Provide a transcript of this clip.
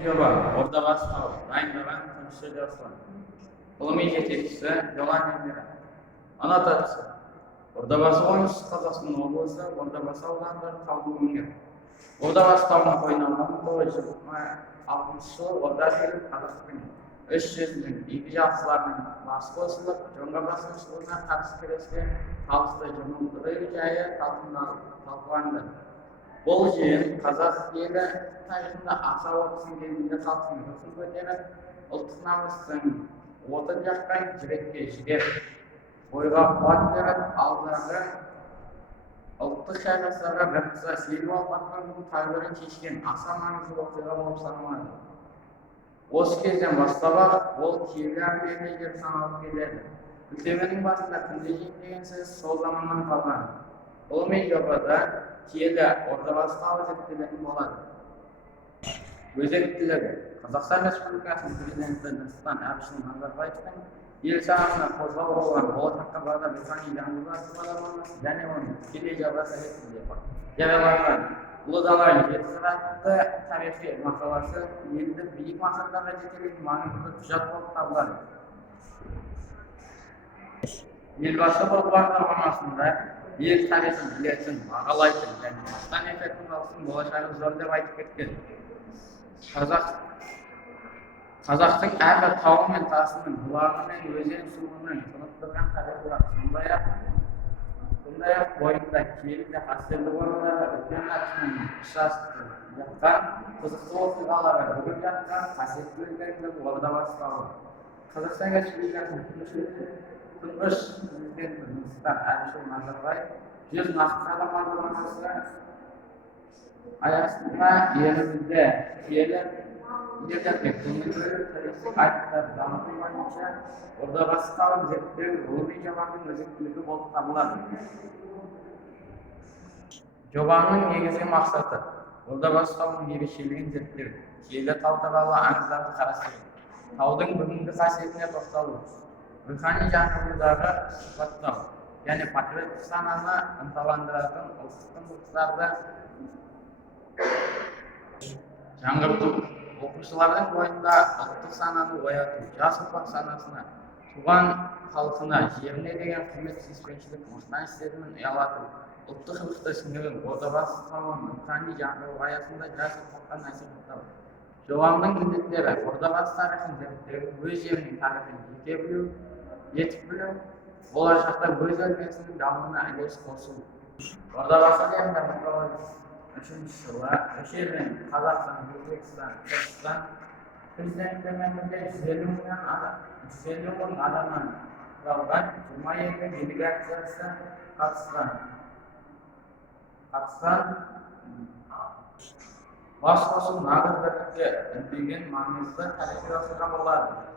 Жоба Ордабасы дайындаған Күмісші Жаслан. Ғылыми жетекшісі Жолан Емира. Аннотация. Ордабасы оңтүстік Қазақстан облысы, Ордабасы ауданындағы таулы өңір. Ордабасы тауының қойнауынан 1926 жылы Орда келіп қазақтың 300-дің игі жақсыларының басы қосылып, жоңға басқыншылығына қарсы күреске талқысты жұмылдыру жайы талқыланды. Бұл жиын қазақ елі тарихында аса орасан кезінде халықтың рухын көтеріп, ұлттық намыстың отын жаққан жүрекке жігер, бойға қуат беріп, алдағы ұлттық шайқастарға бір тұтас ел болғандығының тағдырын шешкен аса маңызды оқиға болып саналады. Осы кезден бастап-ақ ол киелі әулиелер саналып келеді. Өлтеменің басында күнде жейін деген сөз сол заманнан қалған. Ғылыми жобада киелі Ордабасы тауы зерттелетін болады. Өзектілігі. Қазақстан Республикасының президенті Нұрсұлтан Әбішұлы Назарбаевтың ел санасына қозғау болған болашаққа бағдар рухани жаңғыру бағдарламасы және оның тікелей жобасы ретінде жарияланған ұлы дала жеті қыры атты тарихи мақаласы елді биік мақсаттарға жетелейтін маңызды құжат болып табылады. Елбасы бұл бағдарламасында ел тарихын білетін, бағалайтын және бастан ететін халықтың болашағы зор деп айтып кеткен. Қазақтың әрбір тауы мен тасының, бұлағы мен өзен суының тұнықтырған тарихы бар. Сондай-ақ бойында киелі де қастерлі орындары үлкен тарихының ұшырасып жатқан қызықты оқиғалары бүгіп жатқан қасиетті өлкенің Ордабасы тауы. Қазақстан Республикасының тұңғыш президенті Нұрсұлтан Әбішұлы Назарбаев 100 нақты қадам бағдарламасы аясында елімізде киелі жерлерге көңіл бөліп тарихи айтыстарды дамыту бойынша Ордабасы тауын зерттеу ғылыми жобаның өзектілігі болып табылады. Жобаның негізгі мақсаты Ордабасы тауының ерекшелігін зерттеу, киелі тау туралы аңыздарды қарастыру, таудың бүгінгі қасиетіне тоқталу, рухани жаңғырудағы сипаттау және патриоттық сананы ынталандыратын ұлттық құндылықтарды жаңғырту, оқушылардың бойында ұлттық сананы ояту, жас ұрпақ санасына, туған халқына, жеріне деген құрмет сүйіспеншілік, мақтаныш сезімін ұялату, ұлттық рухты сіңіру, Ордабасы тауын рухани жаңғыру аясында жас ұрпаққа насихаттау. Жобаның міндеттері Ордабасы тарихын зерттеу, өз жерінің тарихын жетіп білу, болашақта өз өлкесінің дамуына үлес қосу. Ордабасы жерінде 1903 жылы Ресей, Қазақстан, Өзбекстан, Түркістан президенттермен бірге 150 мың адамнан құралған 22 делегациясы қатысқан. Бас қосу нағыз бірлікке үндеген маңызды тарихи оқиға болады.